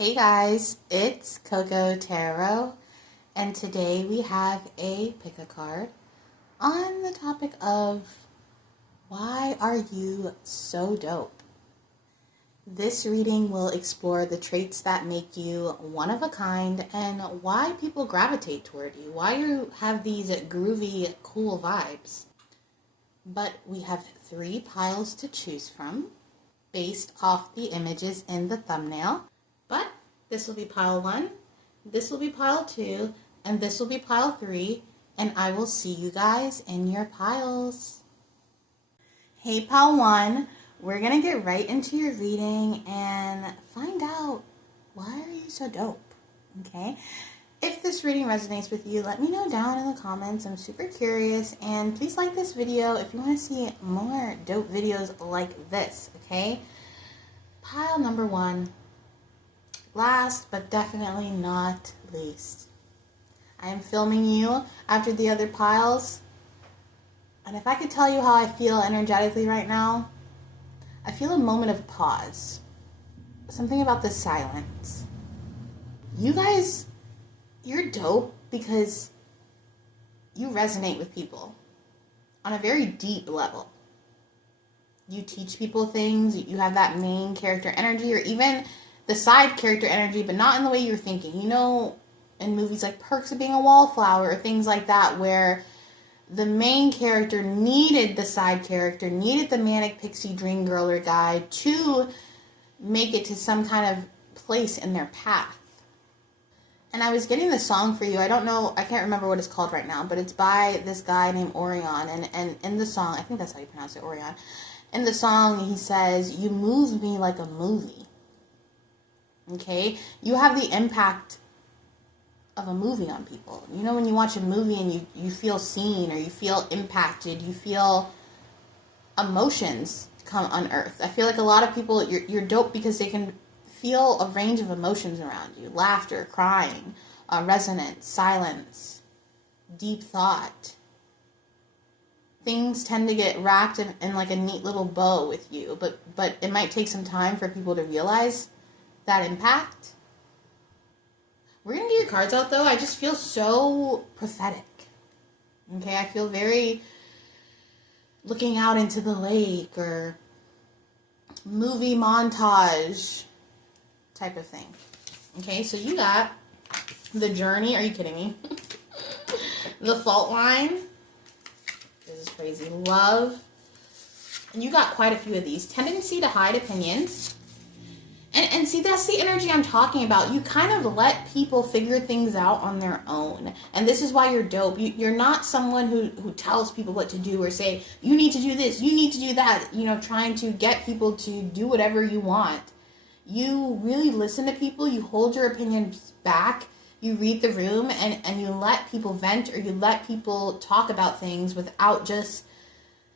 Hey guys, it's Coco Tarot, and today we have a pick a card on the topic of why are you so dope? This reading will explore the traits that make you one of a kind and why people gravitate toward you, why you have these groovy, cool vibes. But we have 3 piles to choose from based off the images in the thumbnail. But this will be pile 1, this will be pile 2, and this will be pile 3, and I will see you guys in your piles. Hey pile 1, we're going to get right into your reading and find out why are you so dope, okay? If this reading resonates with you, let me know down in the comments. I'm super curious, and please like this video if you want to see more dope videos like this, okay? Pile number 1. Last, but definitely not least, I am filming you after the other piles, and if I could tell you how I feel energetically right now, I feel a moment of pause. Something about the silence. You guys, you're dope because you resonate with people on a very deep level. You teach people things, you have that main character energy, or even the side character energy, but not in the way you're thinking. You know, in movies like Perks of Being a Wallflower or things like that, where the main character needed the side character, needed the manic pixie dream girl or guy to make it to some kind of place in their path. And I was getting the song for you. I don't know, I can't remember what it's called right now, but it's by this guy named Orion. And in the song, I think that's how you pronounce it, Orion. In the song, he says, "You move me like a movie." Okay? You have the impact of a movie on people. You know, when you watch a movie and you feel seen or you feel impacted, you feel emotions come unearthed. I feel like a lot of people, you're dope because they can feel a range of emotions around you. Laughter, crying, resonance, silence, deep thought. Things tend to get wrapped in like a neat little bow with you, but it might take some time for people to realize that impact. We're going to get your cards out, though. I just feel so prophetic. Okay, I feel very looking out into the lake or movie montage type of thing. Okay, so you got the journey. Are you kidding me? The fault line. This is crazy. Love. And you got quite a few of these. Tendency to hide opinions. And see, that's the energy I'm talking about. You kind of let people figure things out on their own. And this is why you're dope. You're not someone who tells people what to do or say, you need to do this, you need to do that. You know, trying to get people to do whatever you want. You really listen to people. You hold your opinions back. You read the room and you let people vent, or you let people talk about things without just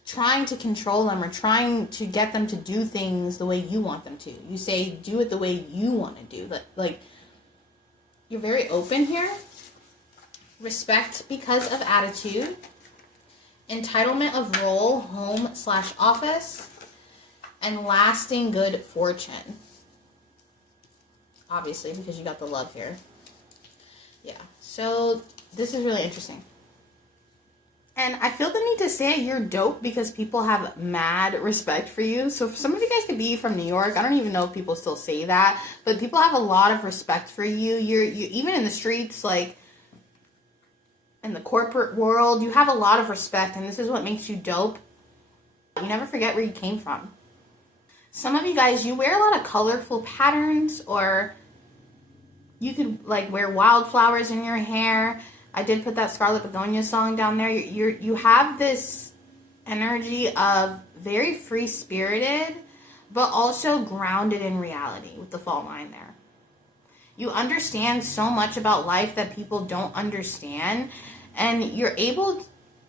trying to control them or trying to get them to do things the way you want them to. You say, do it the way you want to do. Like, you're very open here. Respect because of attitude. Entitlement of role, home/office. And lasting good fortune. Obviously, because you got the love here. Yeah, so this is really interesting. And I feel the need to say you're dope because people have mad respect for you. So some of you guys could be from New York. I don't even know if people still say that. But people have a lot of respect for you. You even in the streets, like in the corporate world, you have a lot of respect. And this is what makes you dope. You never forget where you came from. Some of you guys, you wear a lot of colorful patterns, or you could like wear wildflowers in your hair. I did put that Scarlet Begonia song down there. You have this energy of very free-spirited, but also grounded in reality with the fault line there. You understand so much about life that people don't understand, and you're able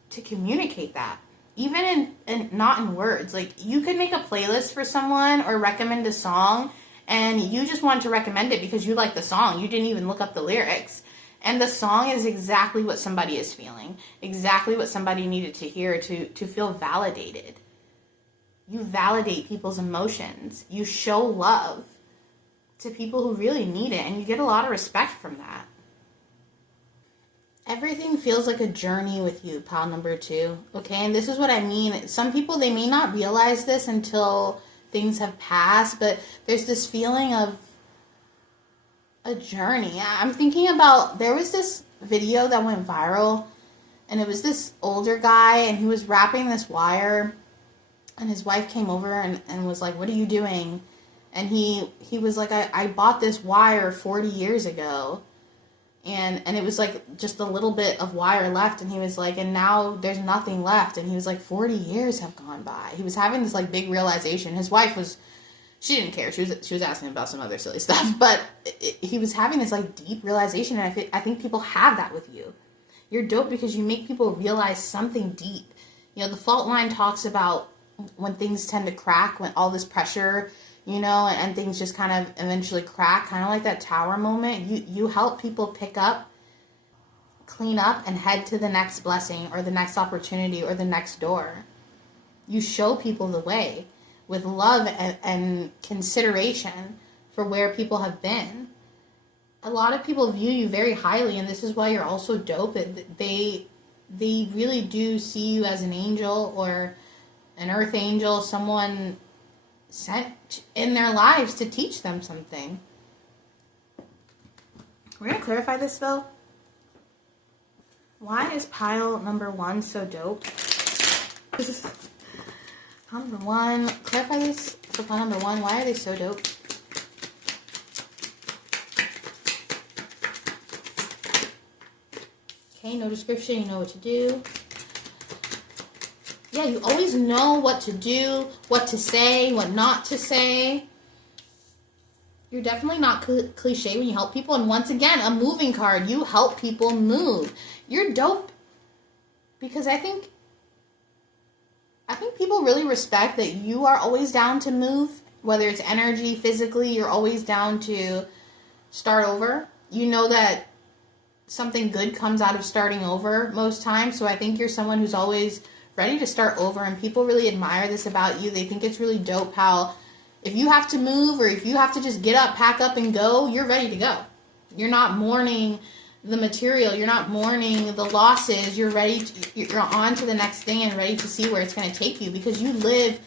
to communicate that, even in not in words. Like, you could make a playlist for someone or recommend a song, and you just want to recommend it because you like the song. You didn't even look up the lyrics. And the song is exactly what somebody is feeling, exactly what somebody needed to hear to feel validated. You validate people's emotions. You show love. to people who really need it, and you get a lot of respect from that. Everything feels like a journey with you, pile number 2. Okay, and this is what I mean. Some people, they may not realize this until things have passed, but there's this feeling of a journey. I'm thinking about, there was this video that went viral, and it was this older guy, and he was wrapping this wire, and his wife came over and was like, "What are you doing?" And he was like, I bought this wire 40 years ago. And it was like just a little bit of wire left. And he was like, and now there's nothing left. And he was like, 40 years have gone by. He was having this like big realization. His wife she didn't care. She was asking about some other silly stuff. But he was having this like deep realization. And I think people have that with you. You're dope because you make people realize something deep. You know, the fault line talks about when things tend to crack, when all this pressure, you know, and things just kind of eventually crack, kind of like that tower moment. You help people pick up, clean up, and head to the next blessing or the next opportunity or the next door. You show people the way with love and consideration for where people have been. A lot of people view you very highly, and this is why you're also dope. They really do see you as an angel or an earth angel, someone sent in their lives to teach them something. We're going to clarify this though. Why is pile number 1 so dope? Pile number 1, clarify this for pile number 1. Why are they so dope? Okay, no description, you know what to do. Yeah, you always know what to do, what to say, what not to say. You're definitely not cliche when you help people. And once again, a moving card. You help people move. You're dope because I think people really respect that you are always down to move. Whether it's energy, physically, you're always down to start over. You know that something good comes out of starting over most times. So I think you're someone who's always ready to start over, and people really admire this about you. They think it's really dope how if you have to move or if you have to just get up, pack up, and go, you're ready to go. You're not mourning the material. You're not mourning the losses. You're on to the next thing and ready to see where it's going to take you because you live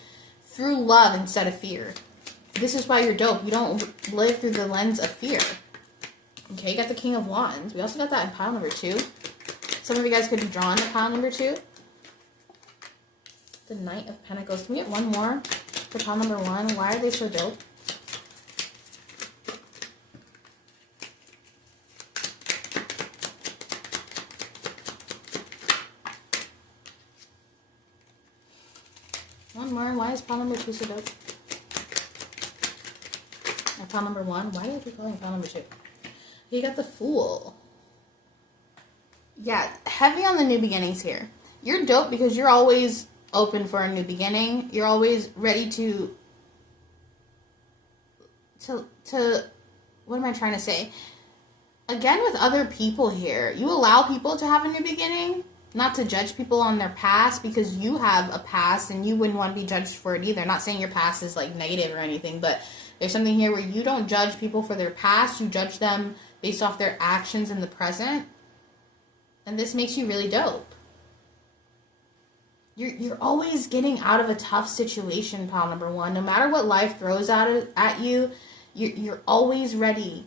through love instead of fear. This is why you're dope. You don't live through the lens of fear. Okay, you got the King of Wands. We also got that in pile number 2. Some of you guys could be drawn to pile number 2. The Knight of Pentacles. Can we get one more for pile number 1? Why are they so dope? One more. Why is pile number 2 so dope? Or pile number 1. Why do I keep calling pile number 2? You got the Fool. Yeah, heavy on the new beginnings here. You're dope because you're always open for a new beginning. You're always ready to what am I trying to say? Again, with other people here, you allow people to have a new beginning, not to judge people on their past because you have a past and you wouldn't want to be judged for it either. Not saying your past is like negative or anything, but there's something here where you don't judge people for their past. You judge them based off their actions in the present. And this makes you really dope. You're always getting out of a tough situation, pile number 1. No matter what life throws at you, you're always ready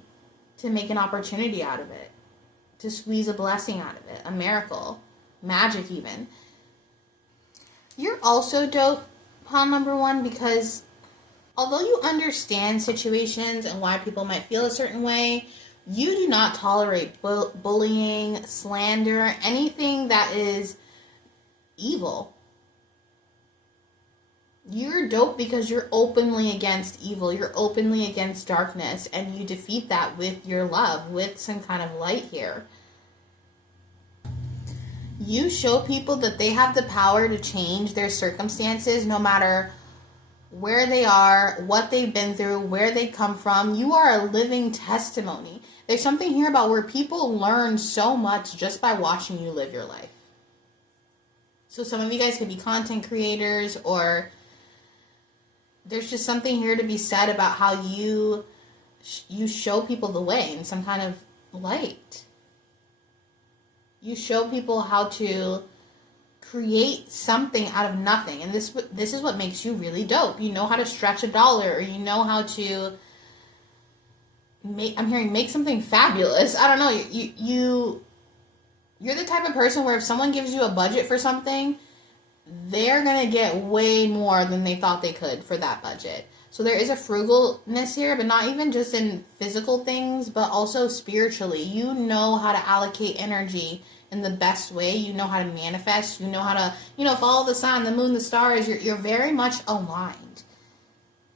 to make an opportunity out of it, to squeeze a blessing out of it, a miracle, magic even. You're also dope, pile number 1, because although you understand situations and why people might feel a certain way, you do not tolerate bullying, slander, anything that is evil. You're dope because you're openly against evil. You're openly against darkness. And you defeat that with your love, with some kind of light here. You show people that they have the power to change their circumstances no matter where they are, what they've been through, where they come from. You are a living testimony. There's something here about where people learn so much just by watching you live your life. So some of you guys could be content creators, or there's just something here to be said about how you you show people the way in some kind of light. You show people how to create something out of nothing. And this is what makes you really dope. You know how to stretch a dollar, or you know how to make something fabulous. I don't know. You're the type of person where if someone gives you a budget for something, they're going to get way more than they thought they could for that budget. So there is a frugalness here, but not even just in physical things, but also spiritually. You know how to allocate energy in the best way. You know how to manifest. You know how to, follow the sun, the moon, the stars. You're very much aligned.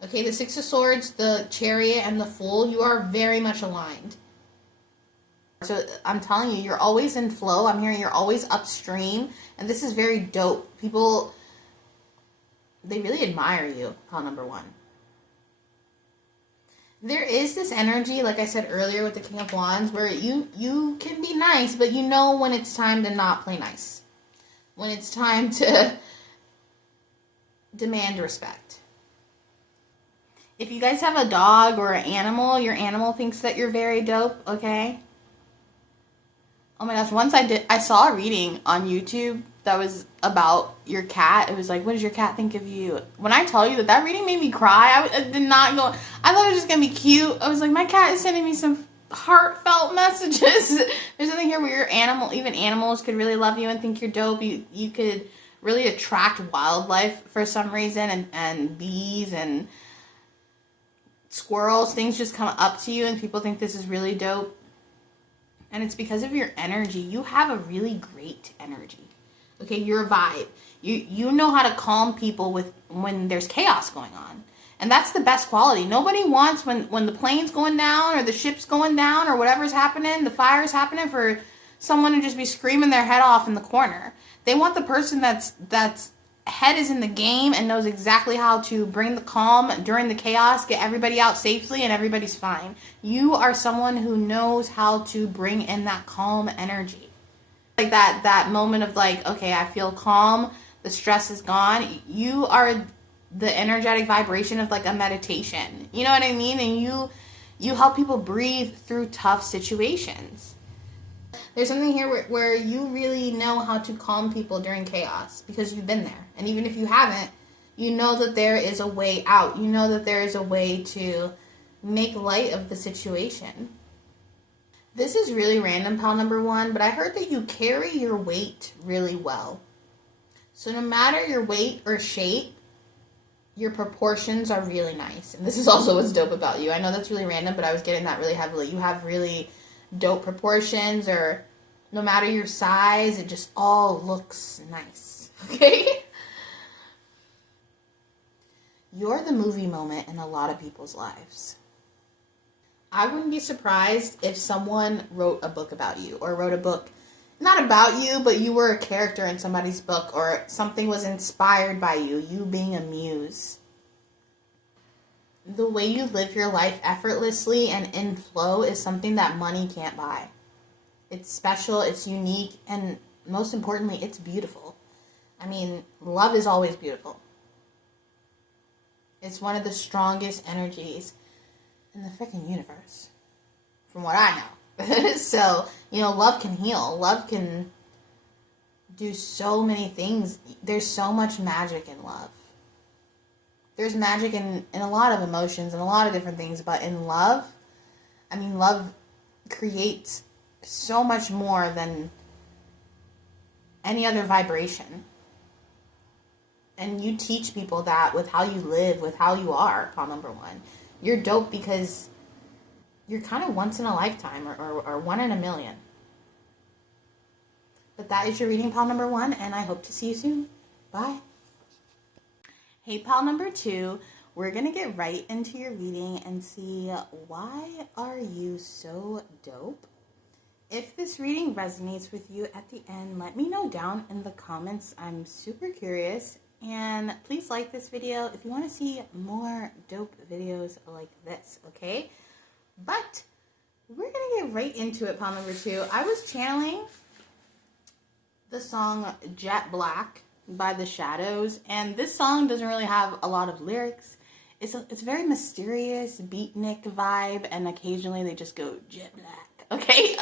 Okay, the Six of Swords, the Chariot, and the Fool, you are very much aligned. So I'm telling you, you're always in flow. I'm hearing you're always upstream. And this is very dope. People, they really admire you, pile number 1. There is this energy, like I said earlier with the King of Wands, where you can be nice, but you know when it's time to not play nice. When it's time to demand respect. If you guys have a dog or an animal, your animal thinks that you're very dope, okay? Oh my gosh, once I saw a reading on YouTube that was about your cat. It was like, what does your cat think of you? When I tell you that reading made me cry, I did not go, I thought it was just going to be cute. I was like, my cat is sending me some heartfelt messages. There's something here where even animals could really love you and think you're dope. You could really attract wildlife for some reason, and bees and squirrels, things just come up to you and people think this is really dope. And it's because of your energy. You have a really great energy. Okay, you're a vibe. You know how to calm people when there's chaos going on. And that's the best quality. Nobody wants when the plane's going down or the ship's going down or whatever's happening, the fire's happening, for someone to just be screaming their head off in the corner. They want the person that's head is in the game and knows exactly how to bring the calm during the chaos, get everybody out safely, and everybody's fine. You are someone who knows how to bring in that calm energy. Like that moment of like, okay, I feel calm, the stress is gone. You are the energetic vibration of like a meditation. You know what I mean? And you help people breathe through tough situations. There's something here where you really know how to calm people during chaos because you've been there. And even if you haven't, you know that there is a way out. You know that there is a way to make light of the situation. This is really random, pal number 1, but I heard that you carry your weight really well. So no matter your weight or shape, your proportions are really nice. And this is also what's dope about you. I know that's really random, but I was getting that really heavily. You have really dope proportions, or no matter your size, it just all looks nice. Okay? You're the movie moment in a lot of people's lives. I wouldn't be surprised if someone wrote a book about you, or wrote a book, not about you, but you were a character in somebody's book, or something was inspired by you being a muse. The way you live your life effortlessly and in flow is something that money can't buy. It's special, it's unique, and most importantly, it's beautiful. I mean, love is always beautiful. It's one of the strongest energies in the freaking universe, from what I know. So, love can heal. Love can do so many things. There's so much magic in love. There's magic in a lot of emotions and a lot of different things, but in love, love creates so much more than any other vibration. And you teach people that with how you live, with how you are, pal number 1. You're dope because you're kind of once in a lifetime or one in a million. But that is your reading, pal number 1, and I hope to see you soon. Bye. Hey, pal number 2, we're going to get right into your reading and see why are you so dope. If this reading resonates with you at the end, let me know down in the comments. I'm super curious. And please like this video if you want to see more dope videos like this, okay? But we're going to get right into it, pal number 2. I was channeling the song Jet Black by The Shadows, and this song doesn't really have a lot of lyrics. it's a very mysterious beatnik vibe, and occasionally they just go jet black. Okay,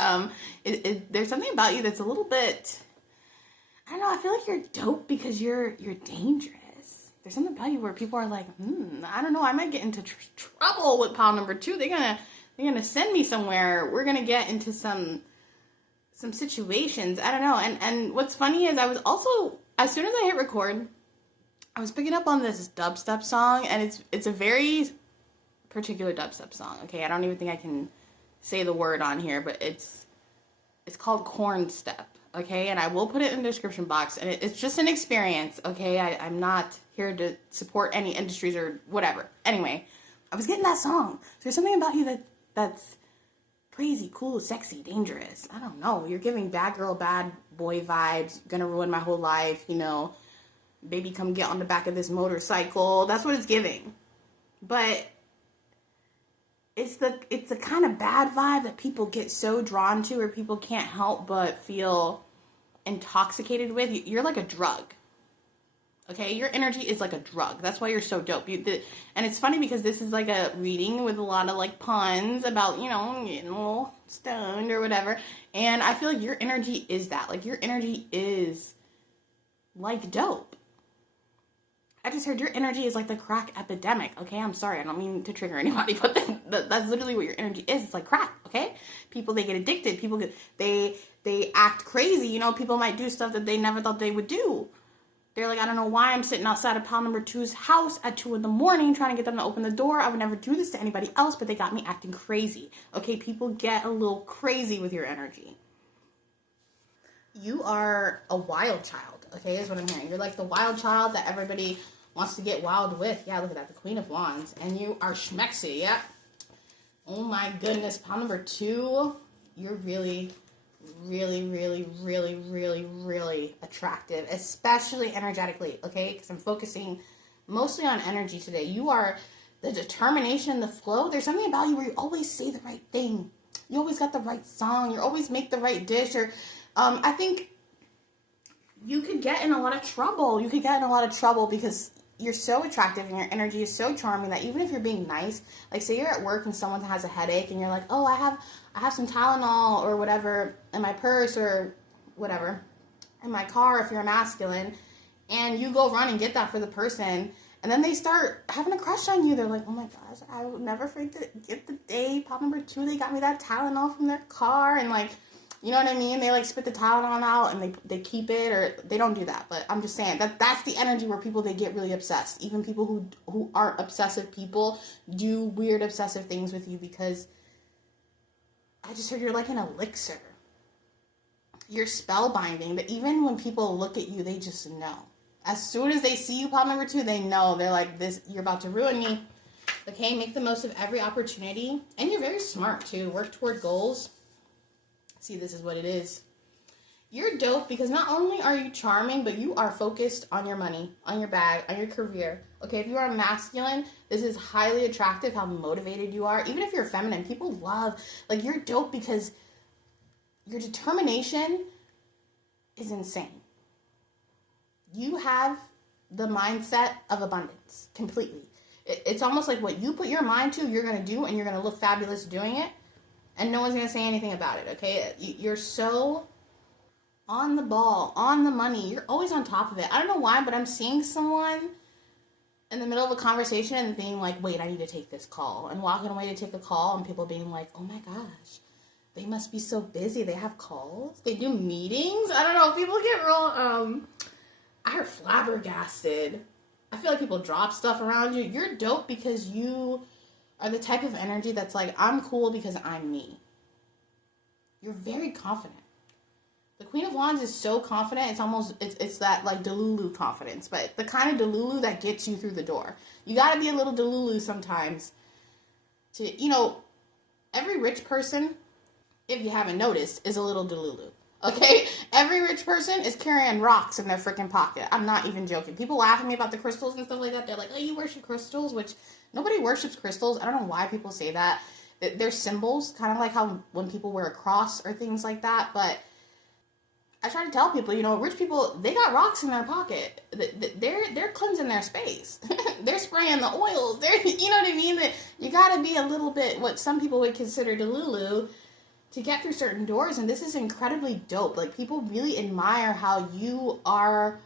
there's something about you that's a little bit, I don't know. I feel like you're dope because you're dangerous. There's something about you where people are like, I don't know. I might get into trouble with pile number 2. They're gonna send me somewhere. We're gonna get into some situations. I don't know. And what's funny is I was also, as soon as I hit record, I was picking up on this dubstep song, and it's a very particular dubstep song. Okay, I don't even think I can say the word on here, but it's called Corn Step. Okay, and I will put it in the description box, and it's just an experience. Okay, I'm not here to support any industries or whatever. Anyway, I was getting that song. So there's something about you that's crazy, cool, sexy, dangerous. I don't know. You're giving bad girl, bad boy vibes. Gonna ruin my whole life, Baby, come get on the back of this motorcycle. That's what it's giving. But it's the kind of bad vibe that people get so drawn to, or people can't help but feel intoxicated with. You're like a drug. Okay, your energy is like a drug. That's why you're so dope. And it's funny because this is like a reading with a lot of like puns about, getting a little stoned or whatever. And I feel like your energy is that. Like, your energy is like dope. I just heard your energy is like the crack epidemic. Okay, I'm sorry. I don't mean to trigger anybody, but that's literally what your energy is. It's like crack, okay? People, they get addicted. People, they act crazy. People might do stuff that they never thought they would do. They're like, I don't know why I'm sitting outside of pile number 2's house at 2 a.m. trying to get them to open the door. I would never do this to anybody else, but they got me acting crazy. Okay, people get a little crazy with your energy. You are a wild child, okay, is what I'm hearing. You're like the wild child that everybody wants to get wild with. Yeah, look at that, the Queen of Wands. And you are schmexy, yep. Oh my goodness, pile number 2, you're really, really, really, really, really, really attractive, especially energetically, okay? Because I'm focusing mostly on energy today. You are the determination, the flow. There's something about you where you always say the right thing. You always got the right song. You always make the right dish. Or I think you could get in a lot of trouble. You could get in a lot of trouble because you're so attractive and your energy is so charming that even if you're being nice, like say you're at work and someone has a headache and you're like, oh, I have some Tylenol or whatever in my purse or whatever in my car if you're a masculine, and you go run and get that for the person, and then they start having a crush on you. They're like, oh my gosh, I will never forget the day, pop number 2, they got me that Tylenol from their car, and like, you know what I mean? They like spit the Tylenol out and they keep it, or they don't do that. But I'm just saying that's the energy where people, they get really obsessed. Even people who aren't obsessive people do weird obsessive things with you because I just heard you're like an elixir. You're spellbinding. That even when people look at you, they just know. As soon as they see you pop number 2, they know. They're like, this, you're about to ruin me. Okay, make the most of every opportunity. And you're very smart too. Work toward goals. See, this is what it is. You're dope because not only are you charming, but you are focused on your money, on your bag, on your career. Okay, if you are masculine, this is highly attractive how motivated you are. Even if you're feminine, people love, like, you're dope because your determination is insane. You have the mindset of abundance completely. It's almost like what you put your mind to, you're going to do, and you're going to look fabulous doing it. And no one's going to say anything about it, okay? You're so on the ball, on the money. You're always on top of it. I don't know why, but I'm seeing someone in the middle of a conversation and being like, wait, I need to take this call. And walking away to take the call, and people being like, oh my gosh, they must be so busy. They have calls. They do meetings. I don't know. People get real, are flabbergasted. I feel like people drop stuff around you. You're dope because you are the type of energy that's like, I'm cool because I'm me. You're very confident. The Queen of Wands is so confident, it's almost, it's that like Delulu confidence, but the kind of Delulu that gets you through the door. You gotta be a little Delulu sometimes to, every rich person, if you haven't noticed, is a little Delulu. Okay? Every rich person is carrying rocks in their freaking pocket. I'm not even joking. People laugh at me about the crystals and stuff like that. They're like, oh, you worship crystals? Which, nobody worships crystals. I don't know why people say that. They're symbols, kind of like how when people wear a cross or things like that. But I try to tell people, rich people, they got rocks in their pocket. They're cleansing their space. They're spraying the oils. You know what I mean? That you got to be a little bit what some people would consider delulu to get through certain doors. And this is incredibly dope. Like, people really admire how you are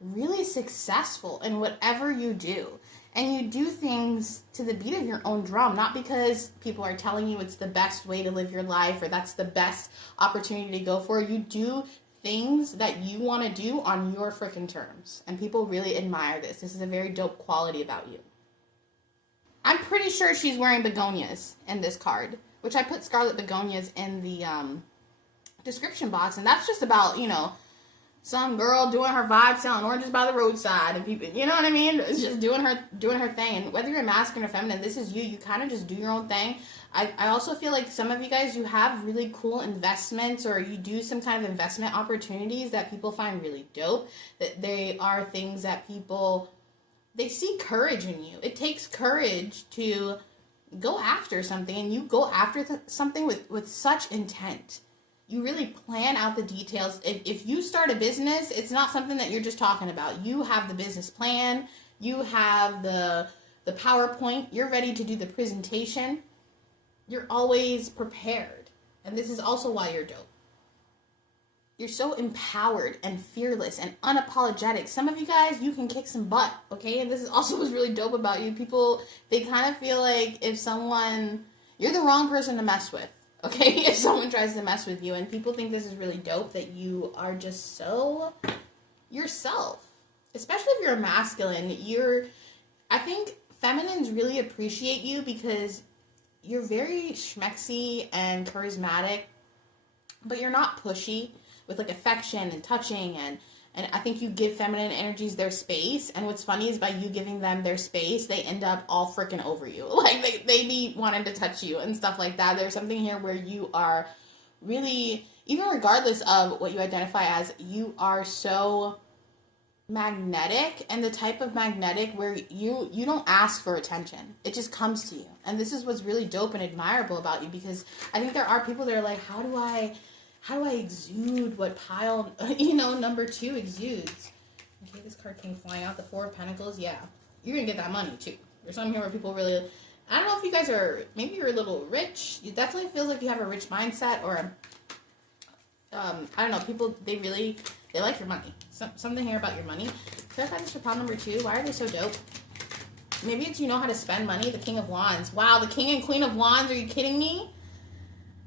really successful in whatever you do. And you do things to the beat of your own drum, not because people are telling you it's the best way to live your life or that's the best opportunity to go for. You do things that you want to do on your freaking terms. And people really admire this. This is a very dope quality about you. I'm pretty sure she's wearing begonias in this card, which I put scarlet begonias in the description box. And that's just about, some girl doing her vibe selling oranges by the roadside, and people, you know what I mean? It's just doing her thing. And whether you're masculine or feminine, this is you kind of just do your own thing. I also feel like some of you guys, you have really cool investments, or you do some kind of investment opportunities that people find really dope. That they are things that people, they see courage in you. It takes courage to go after something, and you go after something with such intent. You really plan out the details. If you start a business, it's not something that you're just talking about. You have the business plan. You have the PowerPoint. You're ready to do the presentation. You're always prepared. And this is also why you're dope. You're so empowered and fearless and unapologetic. Some of you guys, you can kick some butt, okay? And this is also what's really dope about you. People, they kind of feel like you're the wrong person to mess with. Okay, if someone tries to mess with you, and people think this is really dope that you are just so yourself. Especially if you're a masculine, I think feminines really appreciate you because you're very schmexy and charismatic, but you're not pushy with like affection and touching, and I think you give feminine energies their space. And what's funny is by you giving them their space, they end up all freaking over you. Like, they be wanting to touch you and stuff like that. There's something here where you are really, even regardless of what you identify as, you are so magnetic, and the type of magnetic where you don't ask for attention. It just comes to you. And this is what's really dope and admirable about you, because I think there are people that are like, how do I exude what pile, number 2 exudes? Okay, this card came flying out. The 4 of Pentacles. Yeah, you're going to get that money, too. There's something here where people really, I don't know if you guys are, maybe you're a little rich. It definitely feels like you have a rich mindset, or, I don't know, people, they like your money. Something here about your money. Clarify this for pile number 2. Why are they so dope? Maybe it's you know how to spend money. The King of Wands. Wow, the King and Queen of Wands. Are you kidding me?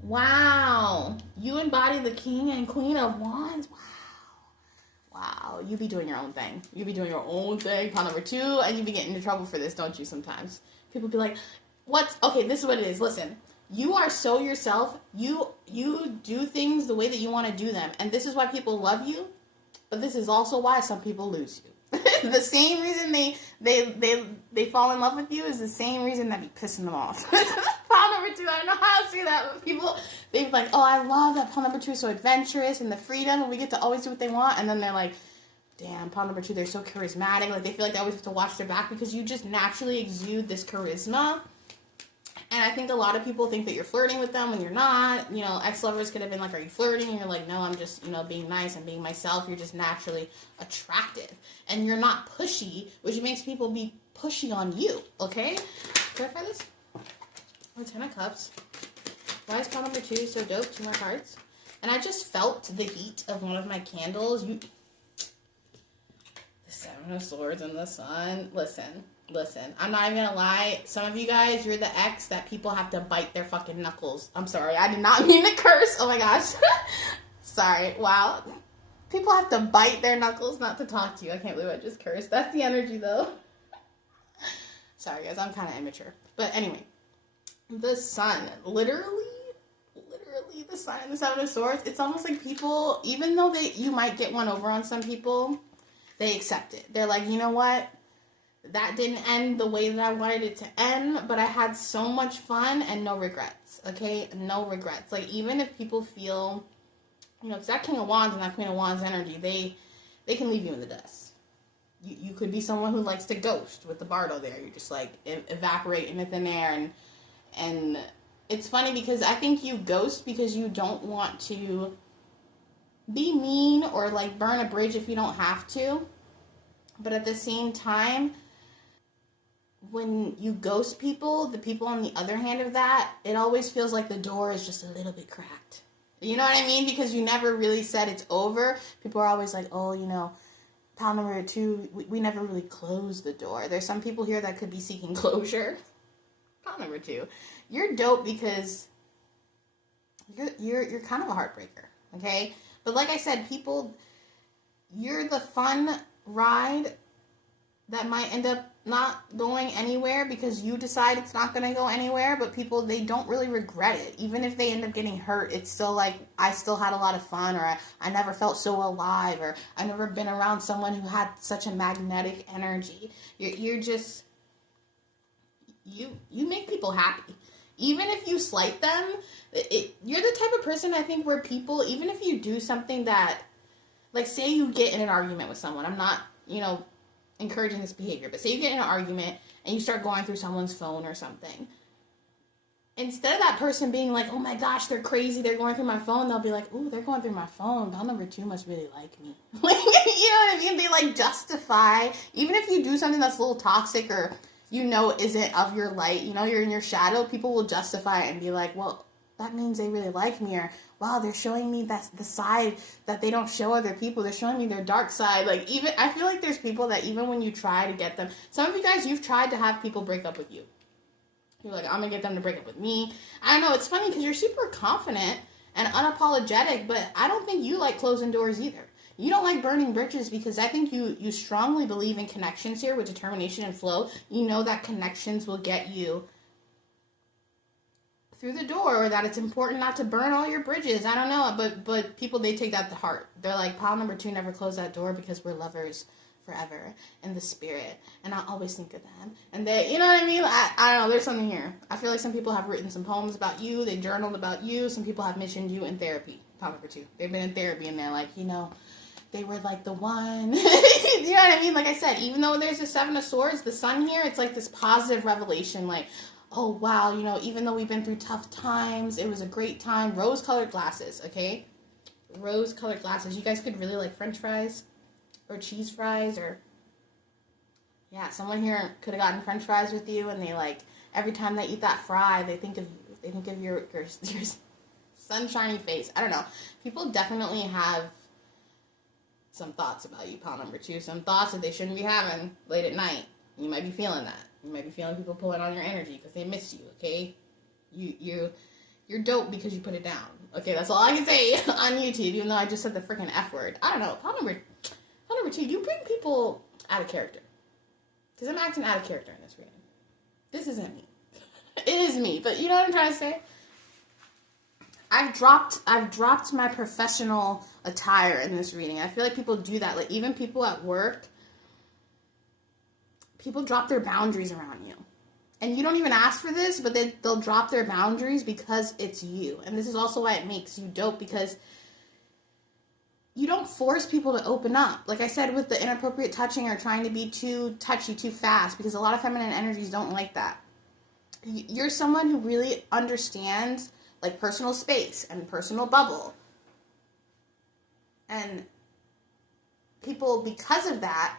Wow. You embody the King and Queen of Wands. Wow. You be doing your own thing. You be doing your own thing. Pile number 2. And you be getting into trouble for this, don't you, sometimes? People be like, okay, this is what it is. Listen, you are so yourself. You do things the way that you want to do them. And this is why people love you. But this is also why some people lose you. The same reason they fall in love with you is the same reason that be pissing them off. Pile number 2, I don't know how to say that, but people, they're like, oh, I love that pile number 2 is so adventurous and the freedom, and we get to always do what they want. And then they're like, damn, pile number 2, they're so charismatic. Like, they feel like they always have to watch their back because you just naturally exude this charisma. And I think a lot of people think that you're flirting with them when you're not. Ex-lovers could have been like, are you flirting? And you're like, no, I'm just, being nice and being myself. You're just naturally attractive. And you're not pushy, which makes people be pushy on you, okay? Clarify this. Oh, 10 of Cups. Why is pile number 2 so dope? 2 more cards. And I just felt the heat of one of my candles. The 7 of Swords and the Sun. Listen, I'm not even gonna lie. Some of you guys, you're the ex that people have to bite their fucking knuckles. I'm sorry, I did not mean to curse. Oh my gosh. Sorry, wow. People have to bite their knuckles not to talk to you. I can't believe I just cursed. That's the energy, though. Sorry, guys, I'm kind of immature. But anyway, the Sun, literally the Sun and the 7 of Swords, it's almost like people, even though you might get one over on some people, they accept it. They're like, you know what? That didn't end the way that I wanted it to end, but I had so much fun and no regrets, okay? No regrets. Like, even if people feel, because that King of Wands and that Queen of Wands energy, they can leave you in the dust. You could be someone who likes to ghost with the Bardo there. You're just, like, evaporating in thin air, and it's funny because I think you ghost because you don't want to be mean or like burn a bridge if you don't have to. But at the same time, when you ghost people, the people on the other hand of that, it always feels like the door is just a little bit cracked. You know what I mean? Because you never really said it's over. People are always like, oh, you know, pal number 2, we never really closed the door. There's some people here that could be seeking closure. Pal number 2, you're dope because you're kind of a heartbreaker, okay? But like I said, people, you're the fun ride that might end up not going anywhere because you decide it's not going to go anywhere, but people, they don't really regret it. Even if they end up getting hurt, it's still like, I still had a lot of fun, or I never felt so alive, or I never been around someone who had such a magnetic energy. You're just, you make people happy. Even if you slight them, you're the type of person, I think, where people, even if you do something that, like, say you get in an argument with someone, I'm not, you know, encouraging this behavior, but say you get in an argument and you start going through someone's phone or something. Instead of that person being like, oh my gosh, they're crazy, they're going through my phone, they'll be like, ooh, they're going through my phone. Pal number 2 must really like me. Like, you know what I mean? They like justify, even if you do something that's a little toxic or you know isn't of your light, you know, you're in your shadow, people will justify it and be like, well, that means they really like me, or wow, they're showing me that's the side that they don't show other people. They're showing me their dark side. Like, even, I feel like there's people that even when you try to get them, some of you guys, you've tried to have people break up with you. You're like, I'm gonna get them to break up with me. I don't know, it's funny because you're super confident and unapologetic, but I don't think you like closing doors either. You don't like burning bridges because I think you strongly believe in connections here with determination and flow. You know that connections will get you through the door, or that it's important not to burn all your bridges. I don't know, but people, they take that to heart. They're like, pal number 2 never closed that door because we're lovers forever in the spirit, and I always think of them. And they, you know what I mean? I don't know, there's something here. I feel like some people have written some poems about you, they journaled about you, some people have mentioned you in therapy. Pal number 2, they've been in therapy and they're like, you know, they were like the one. You know what I mean? Like I said, even though there's the 7 of Swords, the sun here, it's like this positive revelation, like, oh, wow, you know, even though we've been through tough times, it was a great time. Rose-colored glasses, okay? Rose-colored glasses. You guys could really like French fries or cheese fries, or, yeah, someone here could have gotten French fries with you, and they, like, every time they eat that fry, they think of you. They think of your sunshiny face. I don't know. People definitely have some thoughts about you, pal number 2. Some thoughts that they shouldn't be having late at night. You might be feeling that. You might be feeling people pulling on your energy because they miss you, okay? You're dope because you put it down. Okay, that's all I can say on YouTube, even though I just said the freaking F word. I don't know. Pal number 2, you bring people out of character. Because I'm acting out of character in this reading. This isn't me. It is me, but you know what I'm trying to say? I've dropped my professional attire in this reading. I feel like people do that. Like, even people at work, people drop their boundaries around you. And you don't even ask for this, but they'll drop their boundaries because it's you. And this is also why it makes you dope, because you don't force people to open up. Like I said, with the inappropriate touching or trying to be too touchy too fast, because a lot of feminine energies don't like that. You're someone who really understands, like, personal space and personal bubble. And people, because of that,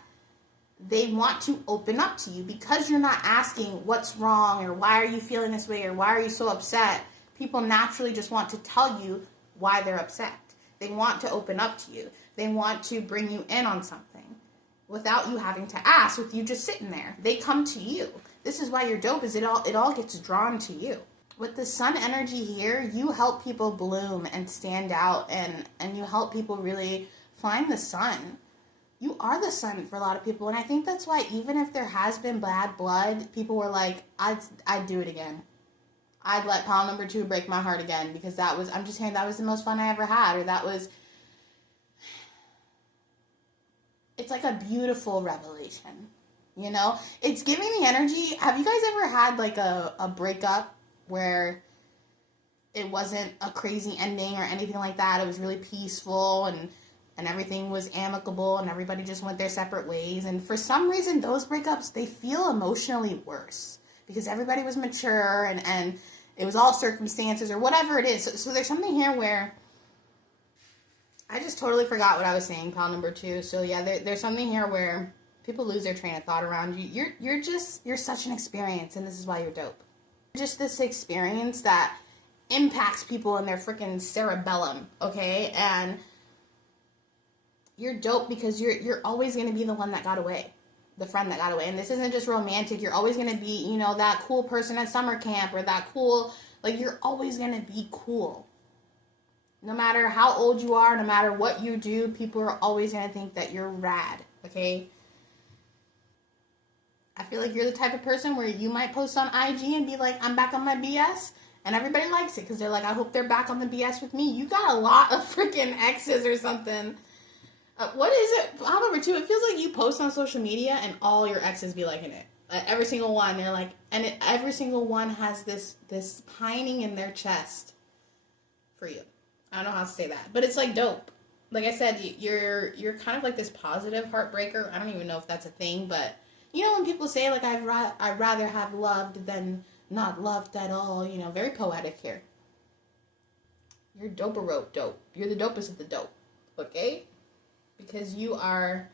they want to open up to you because you're not asking what's wrong or why are you feeling this way or why are you so upset. People naturally just want to tell you why they're upset. They want to open up to you. They want to bring you in on something without you having to ask, with you just sitting there. They come to you. This is why you're dope, is it all gets drawn to you. With the sun energy here, you help people bloom and stand out, and you help people really find the sun. You are the sun for a lot of people, and I think that's why even if there has been bad blood, people were like, I'd do it again. I'd let pal number 2 break my heart again, because that was, I'm just saying, that was the most fun I ever had, or that was, it's like a beautiful revelation, you know? It's giving the energy. Have you guys ever had like a breakup where it wasn't a crazy ending or anything like that? It was really peaceful and everything was amicable and everybody just went their separate ways. And for some reason, those breakups, they feel emotionally worse because everybody was mature and it was all circumstances or whatever it is. So there's something here where I just totally forgot what I was saying, pile number 2. So yeah, there's something here where people lose their train of thought around you. You're such an experience, and this is why you're dope. Just this experience that impacts people in their freaking cerebellum, okay? And you're dope because you're always going to be the one that got away, the friend that got away. And this isn't just romantic. You're always going to be, you know, that cool person at summer camp, or that cool, like, you're always going to be cool. No matter how old you are, no matter what you do, people are always going to think that you're rad, okay? I feel like you're the type of person where you might post on IG and be like, I'm back on my BS, and everybody likes it because they're like, I hope they're back on the BS with me. You got a lot of freaking exes or something. What is it? How number 2, it feels like you post on social media and all your exes be liking it. Every single one. They're like, and every single one has this pining in their chest for you. I don't know how to say that, but it's like dope. Like I said, you're kind of like this positive heartbreaker. I don't even know if that's a thing, but you know when people say like I'd rather have loved than not loved at all. You know, very poetic here. You're dope-a-rope dope. You're the dopest of the dope, okay? Because you are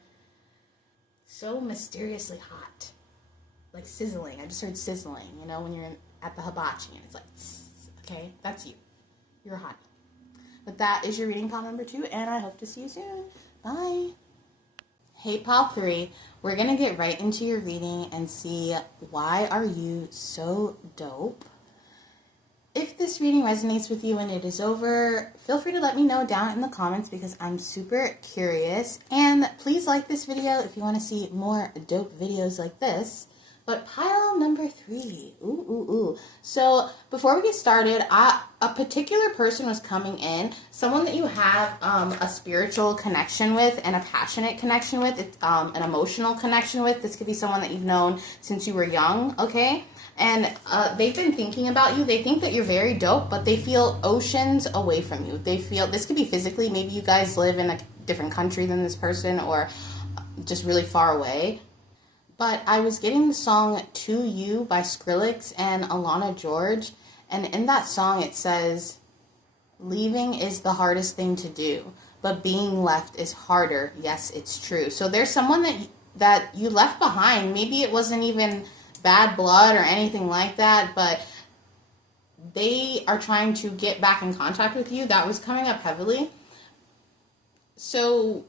so mysteriously hot, like sizzling. I just heard sizzling. You know when you're at the hibachi and it's like, okay, that's you. You're hot. But that is your reading, pile number 2, and I hope to see you soon. Bye. Hey, pile 3, we're going to get right into your reading and see why are you so dope. If this reading resonates with you when it is over, feel free to let me know down in the comments because I'm super curious. And please like this video if you want to see more dope videos like this. But pile number 3, ooh. So before we get started, a particular person was coming in, someone that you have a spiritual connection with and a passionate connection with, an emotional connection with. This could be someone that you've known since you were young, okay? And they've been thinking about you. They think that you're very dope, but they feel oceans away from you. They feel, this could be physically, maybe you guys live in a different country than this person or just really far away. But I was getting the song To You by Skrillex and Alana George. And in that song it says, leaving is the hardest thing to do, but being left is harder. Yes, it's true. So there's someone that you left behind. Maybe it wasn't even bad blood or anything like that, but they are trying to get back in contact with you. That was coming up heavily. So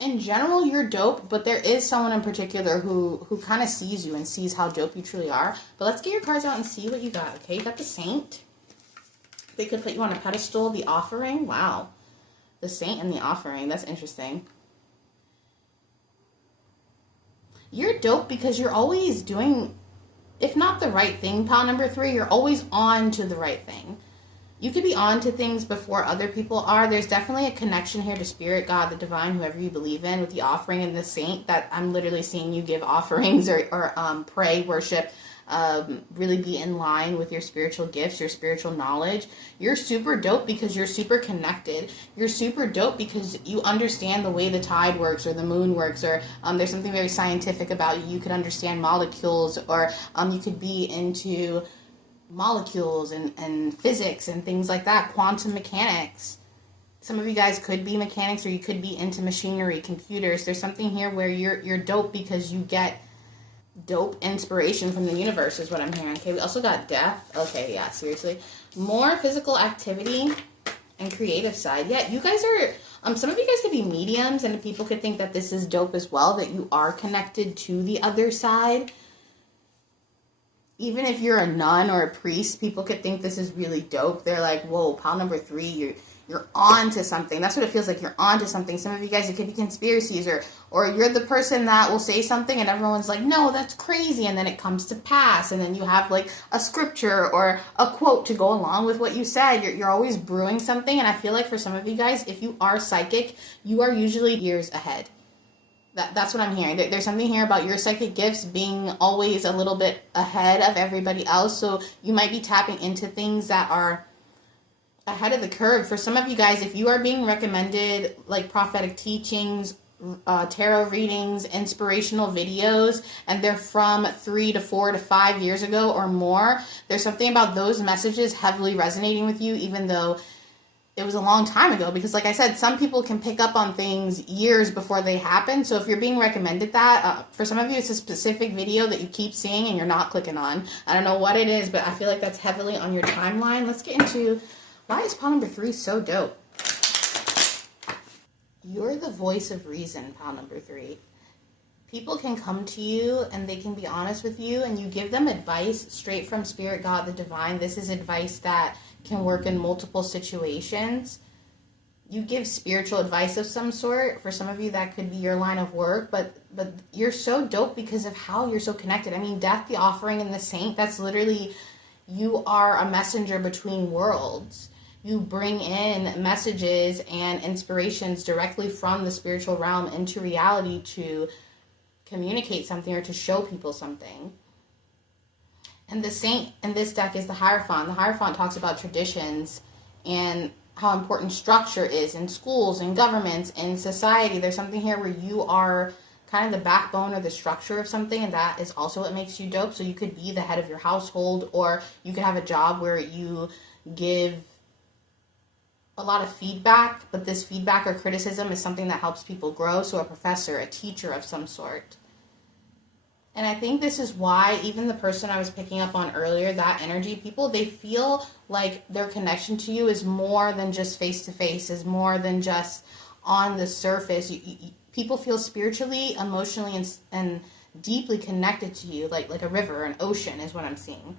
in general, you're dope, but there is someone in particular who kind of sees you and sees how dope you truly are. But let's get your cards out and see what you got, okay? You got the Saint. They could put you on a pedestal. The Offering. Wow. The Saint and the Offering. That's interesting. You're dope because you're always doing, if not the right thing, pile number 3, you're always on to the right thing. You could be on to things before other people are. There's definitely a connection here to Spirit, God, the Divine, whoever you believe in, with the Offering and the Saint, that I'm literally seeing you give offerings or pray, worship, really be in line with your spiritual gifts, your spiritual knowledge. You're super dope because you're super connected. You're super dope because you understand the way the tide works or the moon works, or there's something very scientific about you. You could understand molecules, or you could be into molecules and physics and things like that, quantum mechanics. Some of you guys could be mechanics, or you could be into machinery, computers. There's something here where you're dope because you get dope inspiration from the universe is what I'm hearing. Okay, we also got Death. Okay, yeah, seriously. More physical activity and creative side. Yeah, you guys are, some of you guys could be mediums, and people could think that this is dope as well, that you are connected to the other side. Even if you're a nun or a priest, people could think this is really dope. They're like, whoa, pile number 3, you're on to something. That's what it feels like. You're on to something. Some of you guys, it could be conspiracies, or you're the person that will say something and everyone's like, no, that's crazy. And then it comes to pass. And then you have like a scripture or a quote to go along with what you said. You're always brewing something. And I feel like for some of you guys, if you are psychic, you are usually years ahead. That's what I'm hearing. There's something here about your psychic gifts being always a little bit ahead of everybody else. So you might be tapping into things that are ahead of the curve. For some of you guys, if you are being recommended like prophetic teachings, tarot readings, inspirational videos, and they're from 3 to 4 to 5 years ago or more, there's something about those messages heavily resonating with you, even though it was a long time ago, because like I said, some people can pick up on things years before they happen. So if you're being recommended that, for some of you, it's a specific video that you keep seeing and you're not clicking on. I don't know what it is, but I feel like that's heavily on your timeline. Let's get into why is pile number 3 so dope. You're the voice of reason, pile number 3. People can come to you and they can be honest with you, and you give them advice straight from Spirit, God, the Divine. This is advice that can work in multiple situations. You give spiritual advice of some sort. For some of you, that could be your line of work, but you're so dope because of how you're so connected. I mean, Death, the Offering, and the Saint, that's literally, you are a messenger between worlds. You bring in messages and inspirations directly from the spiritual realm into reality to communicate something or to show people something. And the Saint in this deck is the Hierophant. The Hierophant talks about traditions and how important structure is in schools, in governments, in society. There's something here where you are kind of the backbone or the structure of something, and that is also what makes you dope. So you could be the head of your household, or you could have a job where you give a lot of feedback, but this feedback or criticism is something that helps people grow. So a professor, a teacher of some sort. And I think this is why even the person I was picking up on earlier, that energy, people, they feel like their connection to you is more than just face-to-face, is more than just on the surface. People feel spiritually, emotionally, and deeply connected to you, like a river, an ocean is what I'm seeing.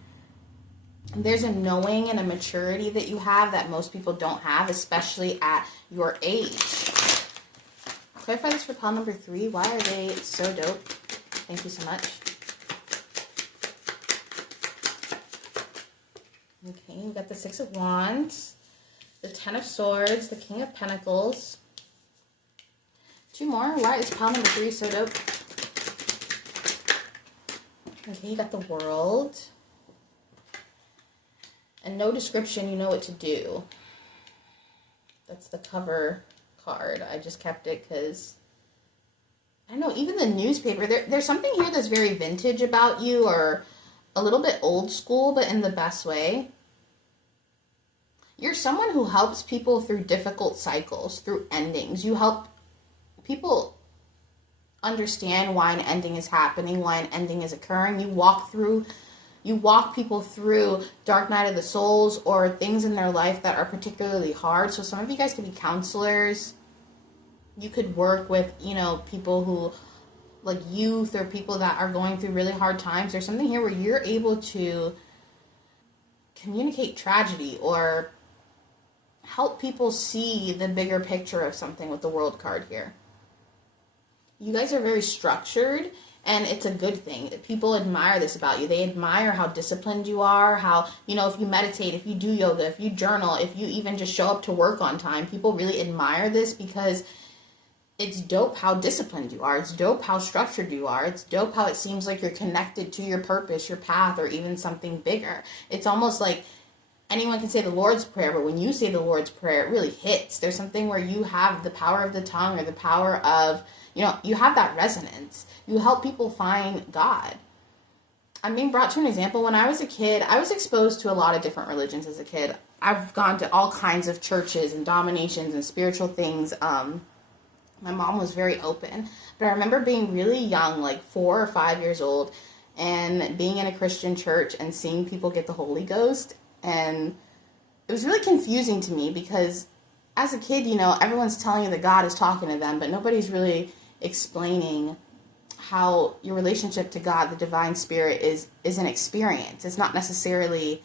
And there's a knowing and a maturity that you have that most people don't have, especially at your age. Clarify this for pile number 3. Why are they so dope? Thank you so much. Okay, we got the 6 of Wands, the 10 of Swords, the King of Pentacles. 2 more. Why is pile number 3 so dope? Okay, you got the World. And no description, you know what to do. That's the cover card. I just kept it because, I don't know, even the newspaper, there's something here that's very vintage about you, or a little bit old school, but in the best way. You're someone who helps people through difficult cycles, through endings. You help people understand why an ending is happening, why an ending is occurring. You walk people through dark night of the souls or things in their life that are particularly hard. So some of you guys could be counselors. You could work with, people who, like youth, or people that are going through really hard times. There's something here where you're able to communicate tragedy or help people see the bigger picture of something with the World card here. You guys are very structured, and it's a good thing. People admire this about you. They admire how disciplined you are, how, if you meditate, if you do yoga, if you journal, if you even just show up to work on time, people really admire this because it's dope how disciplined you are. It's dope how structured you are. It's dope how it seems like you're connected to your purpose, your path, or even something bigger. It's almost like anyone can say the Lord's Prayer, but when you say the Lord's Prayer, it really hits. There's something where you have the power of the tongue, or the power of, you have that resonance. You help people find God. I'm being brought to an example. When I was a kid, I was exposed to a lot of different religions as a kid. I've gone to all kinds of churches and dominations and spiritual things. My mom was very open, but I remember being really young, like 4 or 5 years old, and being in a Christian church and seeing people get the Holy Ghost. And it was really confusing to me because as a kid, everyone's telling you that God is talking to them, but nobody's really explaining how your relationship to God, the divine spirit, is an experience. It's not necessarily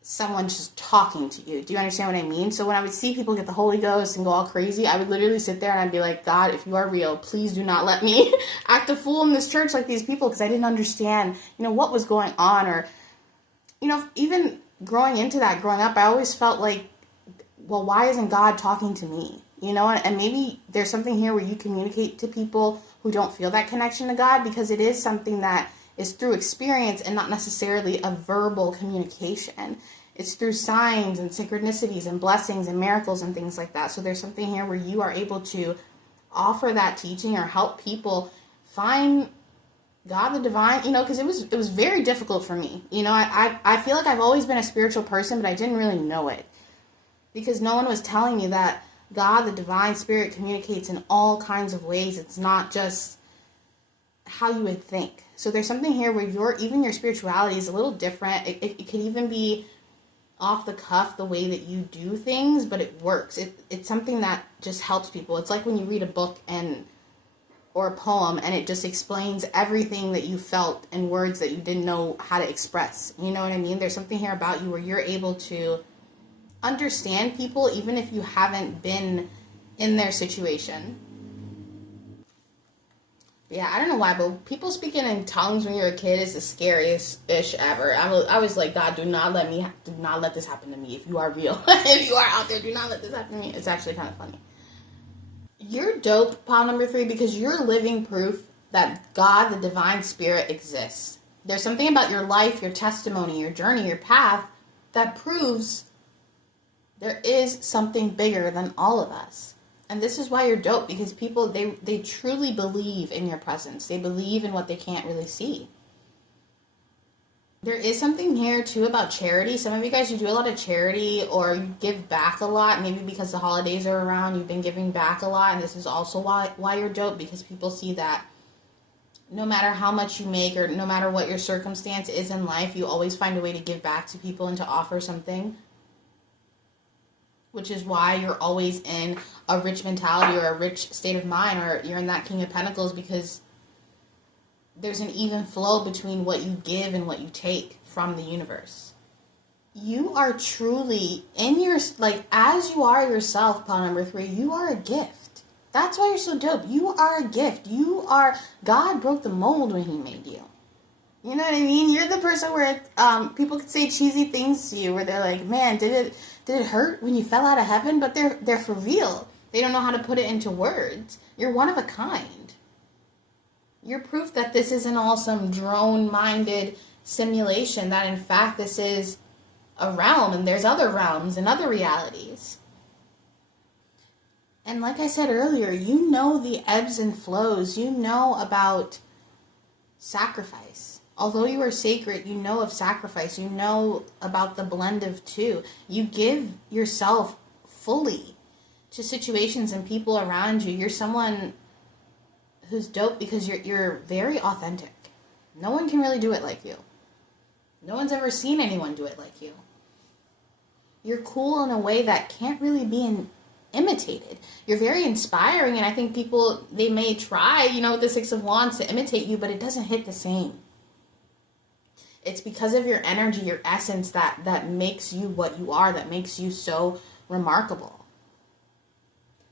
someone just talking to you. Do you understand what I mean? So when I would see people get the Holy Ghost and go all crazy, I would literally sit there and I'd be like, God, if you are real, please do not let me act a fool in this church like these people, because I didn't understand, what was going on. Or, even growing up, I always felt like, well, why isn't God talking to me? And maybe there's something here where you communicate to people who don't feel that connection to God, because it is something that is through experience and not necessarily a verbal communication. It's through signs and synchronicities and blessings and miracles and things like that. So there's something here where you are able to offer that teaching or help people find God, the divine, because it was very difficult for me. I feel like I've always been a spiritual person, but I didn't really know it. because no one was telling you that God, the divine spirit, communicates in all kinds of ways. It's not just how you would think. So there's something here where your spirituality is a little different. It could even be off the cuff the way that you do things, but it works. It's something that just helps people. It's like when you read a book or a poem and it just explains everything that you felt in words that you didn't know how to express. You know what I mean? There's something here about you where you're able to understand people even if you haven't been in their situation. Yeah, I don't know why, but people speaking in tongues when you're a kid is the scariest ish ever. I was like, God, do not let this happen to me. If you are real, if you are out there, do not let this happen to me. It's actually kind of funny. You're dope, pile number 3, because you're living proof that God, the divine spirit, exists. There's something about your life, your testimony, your journey, your path that proves there is something bigger than all of us. And this is why you're dope, because people, they truly believe in your presence. They believe in what they can't really see. There is something here, too, about charity. Some of you guys, you do a lot of charity or you give back a lot. Maybe because the holidays are around, you've been giving back a lot. And this is also why you're dope, because people see that no matter how much you make or no matter what your circumstance is in life, you always find a way to give back to people and to offer something. Which is why you're always in a rich mentality or a rich state of mind, or you're in that King of Pentacles, because there's an even flow between what you give and what you take from the universe. You are truly in your, like, as you are yourself, pile number 3, you are a gift. That's why you're so dope. You are a gift. God broke the mold when he made you. You know what I mean? You're the person where people could say cheesy things to you where they're like, man, did it hurt when you fell out of heaven? But they're for real. They don't know how to put it into words. You're one of a kind. You're proof that this isn't all some drone-minded simulation, that in fact this is a realm and there's other realms and other realities. And like I said earlier, you know the ebbs and flows. You know about sacrifice. Although you are sacred, you know of sacrifice. You know about the blend of two. You give yourself fully to situations and people around you. You're someone who's dope because you're very authentic. No one can really do it like you. No one's ever seen anyone do it like you. You're cool in a way that can't really be imitated. You're very inspiring, and I think people, they may try, with the Six of Wands to imitate you, but it doesn't hit the same. It's because of your energy, your essence, that makes you what you are, that makes you so remarkable.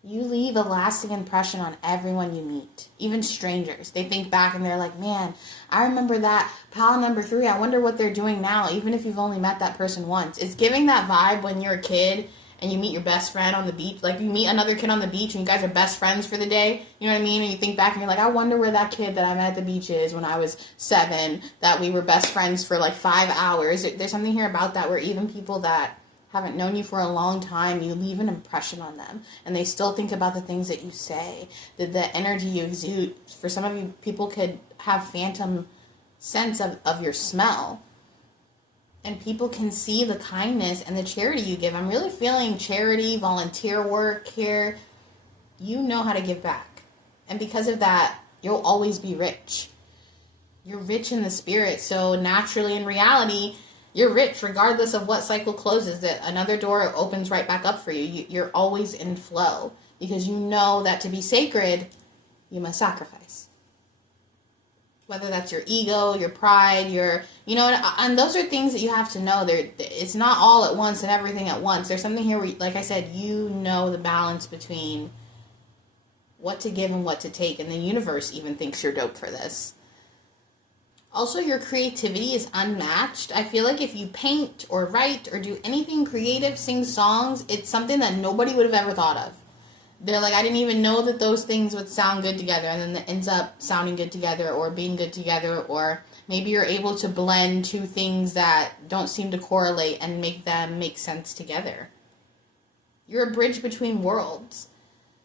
You leave a lasting impression on everyone you meet, even strangers. They think back and they're like, man, I remember that pal number 3. I wonder what they're doing now, even if you've only met that person once. It's giving that vibe when you're a kid and you meet your best friend on the beach. Like, you meet another kid on the beach and you guys are best friends for the day. You know what I mean? And you think back and you're like, I wonder where that kid that I met at the beach is when I was 7, that we were best friends for like 5 hours. There's something here about that where even people that haven't known you for a long time, you leave an impression on them. And they still think about the things that you say, the energy you exude. For some of you, people could have phantom sense of your smell. And people can see the kindness and the charity you give. I'm really feeling charity, volunteer work here. You know how to give back. And because of that, you'll always be rich. You're rich in the spirit. So naturally, in reality, you're rich regardless of what cycle closes. That another door opens right back up for you. You're always in flow because you know that to be sacred, you must sacrifice. Whether that's your ego, your pride, and those are things that you have to know. It's not all at once and everything at once. There's something here where, like I said, you know the balance between what to give and what to take. And the universe even thinks you're dope for this. Also, your creativity is unmatched. I feel like if you paint or write or do anything creative, sing songs, it's something that nobody would have ever thought of. They're like, I didn't even know that those things would sound good together, and then it ends up sounding good together or being good together, or maybe you're able to blend two things that don't seem to correlate and make them make sense together. You're a bridge between worlds.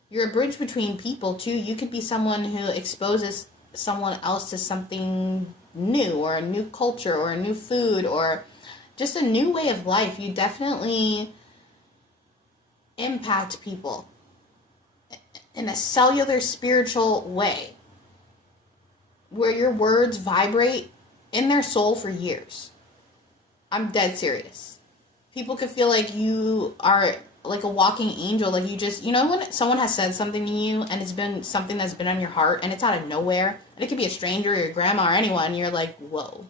You're a bridge between people, too. You could be someone who exposes someone else to something new, or a new culture, or a new food, or just a new way of life. You definitely impact people in a cellular spiritual way, where your words vibrate in their soul for years. I'm dead serious. People could feel like you are like a walking angel, like you just, you know, when someone has said something to you and it's been something that's been on your heart and it's out of nowhere, and it could be a stranger or your grandma or anyone, and you're like, whoa,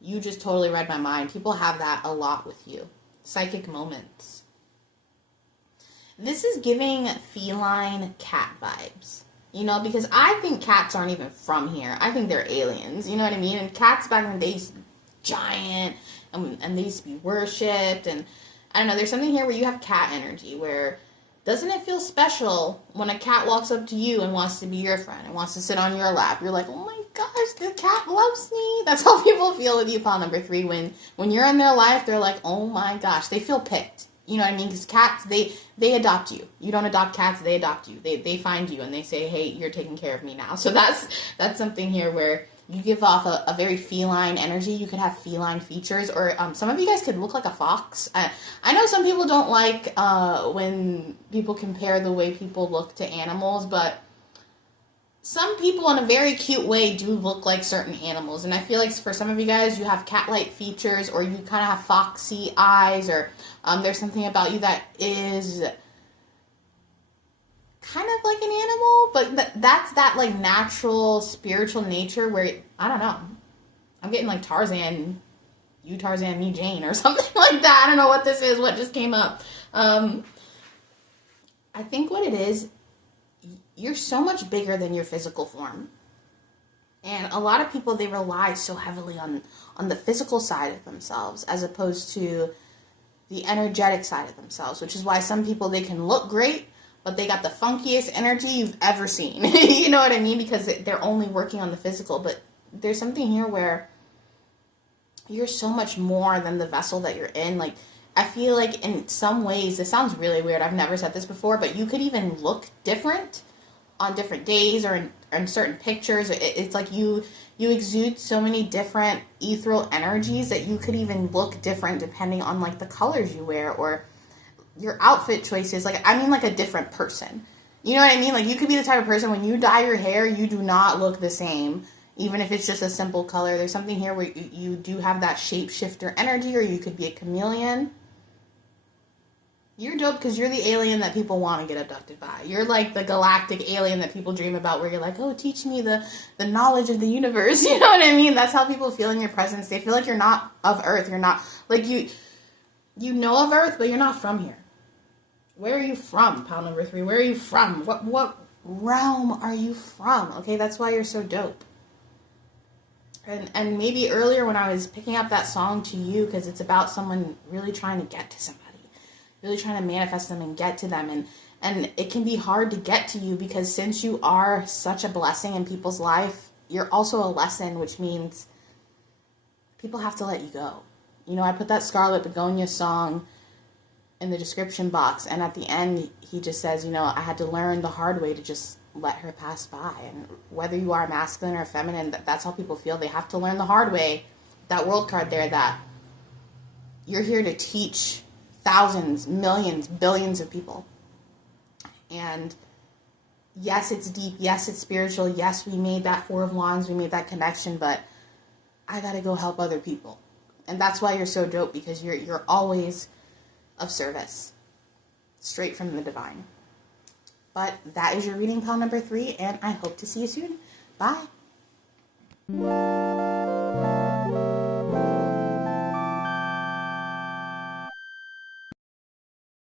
you just totally read my mind. People have that a lot with you. Psychic moments. This is giving feline cat vibes, you know, because I think cats aren't even from here. I think they're aliens, you know what I mean? And cats back in the day used to be giant, and they used to be worshipped, and I don't know, there's something here where you have cat energy, where doesn't it feel special when a cat walks up to you and wants to be your friend and wants to sit on your lap? You're like, oh my gosh, the cat loves me. That's how people feel with you, pile number 3. When you're in their life, they're like, oh my gosh, they feel picked. You know what I mean? Because cats, they adopt you. You don't adopt cats, they adopt you. They find you and they say, hey, you're taking care of me now. So that's something here where you give off a very feline energy. You could have feline features, or some of you guys could look like a fox. I know some people don't like when people compare the way people look to animals, but some people in a very cute way do look like certain animals. And I feel like for some of you guys, you have cat-like features, or you kind of have foxy eyes, or there's something about you that is kind of like an animal, but that's that like natural spiritual nature where, I don't know, I'm getting like Tarzan, you Tarzan, me Jane, or something like that. I don't know what this is, what just came up. I think what it is, you're so much bigger than your physical form. And a lot of people, they rely so heavily on the physical side of themselves as opposed to the energetic side of themselves, which is why some people, they can look great, but they got the funkiest energy you've ever seen. You know what I mean? Because they're only working on the physical. But there's something here where you're so much more than the vessel that you're in. Like, I feel like in some ways, this sounds really weird. I've never said this before, but you could even look different on different days or in certain pictures. It's like you exude so many different ethereal energies that you could even look different depending on like the colors you wear or your outfit choices. Like, I mean, like a different person. You know what I mean? Like, you could be the type of person, when you dye your hair, you do not look the same, even if it's just a simple color. There's something here where you do have that shapeshifter energy, or you could be a chameleon. You're dope because you're the alien that people want to get abducted by. You're like the galactic alien that people dream about, where you're like, oh, teach me the knowledge of the universe. You know what I mean? That's how people feel in your presence. They feel like you're not of Earth. You're not, like, you know of Earth, but you're not from here. Where are you from, pile number 3? Where are you from? What realm are you from? Okay, that's why you're so dope. And maybe earlier when I was picking up that song to you, because it's about someone really trying to get to somebody, really trying to manifest them and get to them. And it can be hard to get to you because since you are such a blessing in people's life, you're also a lesson, which means people have to let you go. You know, I put that Scarlet Begonia song in the description box, and at the end he just says, you know, I had to learn the hard way to just let her pass by. And whether you are masculine or feminine, that's how people feel. They have to learn the hard way. That world card there, that you're here to teach thousands, millions, billions of people. And yes, it's deep, yes, it's spiritual, yes, we made that 4 of Wands, we made that connection, but I gotta go help other people. And that's why you're so dope, because you're always of service, straight from the divine. But that is your reading, pile number 3, and I hope to see you soon. Bye.